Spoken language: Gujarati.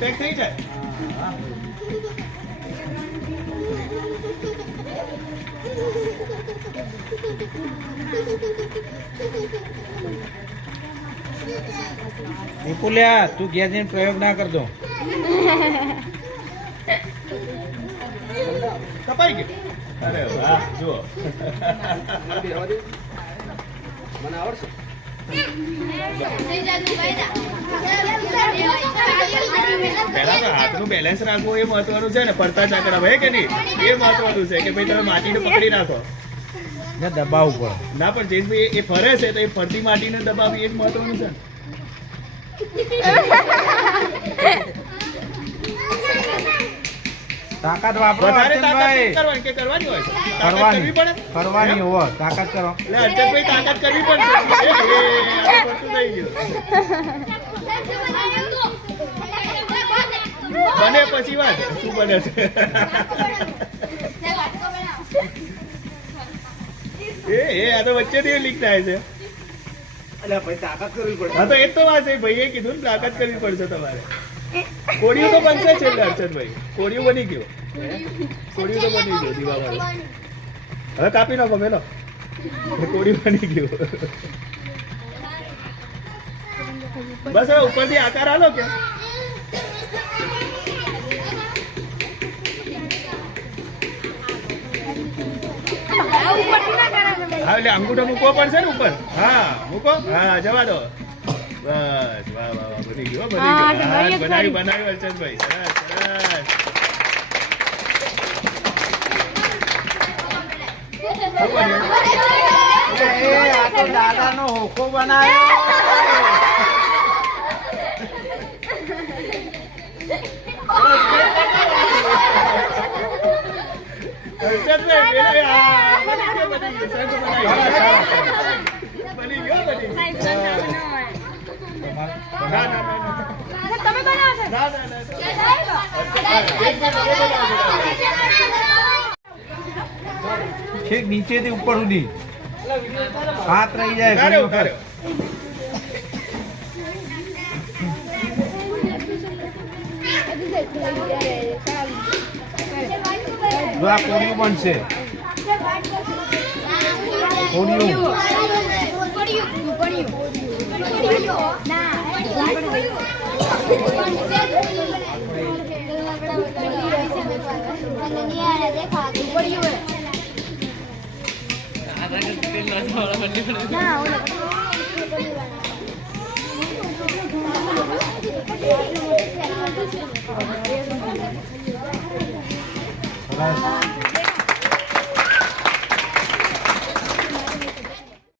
પેક થઈ જાય. વિપુલ્યા તું ઘેર જઈને પ્રયોગ ના કરતો. કપાઈ ગયું. અરે વાહ જુઓ. મને આવડશે. પહેલા તો હાથનું બેલેન્સ રાખવું એ મહત્વનું છે ને. પડતા ચાકડા ભાઈ કે નહીં એ મહત્વનું છે કે ભાઈ તમે માટીને પકડી રાખો ને દબાવવું પડે. ના પણ જયેશભાઈ એ ફરે છે તો એ ફરતી માટીને દબાવવી એ જ મહત્વનું છે ને. તાકાત વાપરો વધારે તાકાત અર્ચનભાઈ. નથી કરવાની કે કરવાની હોય છે? તાકાત કરવાની કરવી પડે. કરવાની હોવો તાકાત કરો. એટલે અર્ચનભાઈ તાકાત કરવી પડશે. એ, આ પડતું થઈ ગયું. બને પછી વાત શું બને છે. એ આ તો વચ્ચેથી લીક થાય છે. અલ્યા ભાઈ તાકાત કરવી પડે. હા તો એ જ તો વાત છે ભાઈએ કીધું ને તાકાત કરવી પડશે તમારે. કોડિયું તો બનશે છેલ્લે અર્ચનભાઈ. કોડિયું બની ગયું. કોડિયું તો બની ગયું દીવાવાળું. હવે કાપી નાખો પેલો. કોડિયું બની ગયું. બસ હવે ઉપરથી આકાર આલો કે હા એટલે અંગૂઠો મૂકવો પડશે ને ઉપર. હા મૂકો. હા જવા દો. બસ વાહ વાહ વાહ બની ગયો બની ગયો. હા, બનાવી બનાવી અર્ચનભાઈ સરસ સરસ. શું બન્યું? એ આ તો દાદાનો હોકો બનાવ્યો. અર્ચનભાઈ પેલા આ બની ગયો બની ગયો. સરસ બનાવી. બની ગયો બની ગયો. ના ના ના ના. તમે બનાવો છો? ના ના ના. છેક નીચેથી ઉપર સુધી હાથ રહી જાય ઉતારે, ઘણી ઉતારે. વખત. જો આ કોડિયું બનશે. કોડિયું સરસ.